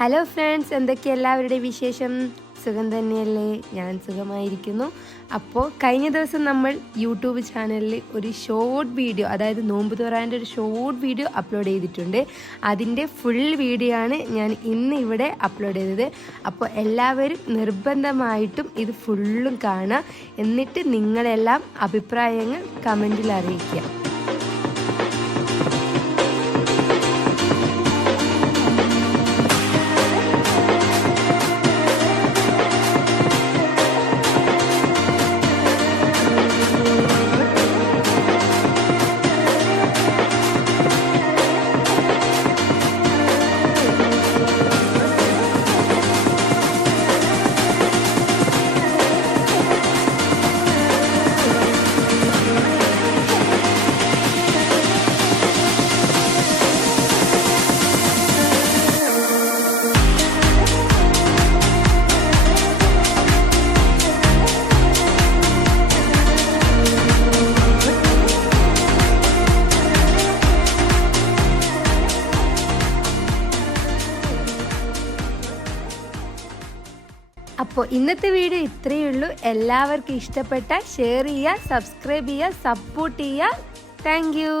Hello friends, എന്തൊക്കെ എല്ലാവരുടെയും വിശേഷം? സുഖം തന്നെയല്ലേ? ഞാൻ സുഖമായിരിക്കുന്നു. അപ്പോൾ കഴിഞ്ഞ ദിവസം നമ്മൾ യൂട്യൂബ് ചാനലിൽ ഒരു ഷോർട്ട് വീഡിയോ, അതായത് നോമ്പ് തുറാൻ്റെ ഒരു ഷോർട്ട് വീഡിയോ അപ്ലോഡ് ചെയ്തിട്ടുണ്ട്. അതിൻ്റെ ഫുൾ വീഡിയോ ആണ് ഞാൻ ഇന്ന് ഇവിടെ അപ്ലോഡ് ചെയ്തത്. അപ്പോൾ എല്ലാവരും നിർബന്ധമായിട്ടും ഇത് ഫുള്ളും കാണുക. എന്നിട്ട് നിങ്ങളെല്ലാം അഭിപ്രായങ്ങൾ കമൻറ്റിൽ അറിയിക്കുക. അപ്പോൾ ഇന്നത്തെ വീഡിയോ ഇത്രയേ ഉള്ളൂ. എല്ലാവർക്കും ഇഷ്ടപ്പെട്ട ഷെയർ ചെയ്യുക, സബ്സ്ക്രൈബ് ചെയ്യുക, സപ്പോർട്ട് ചെയ്യുക. Thank you.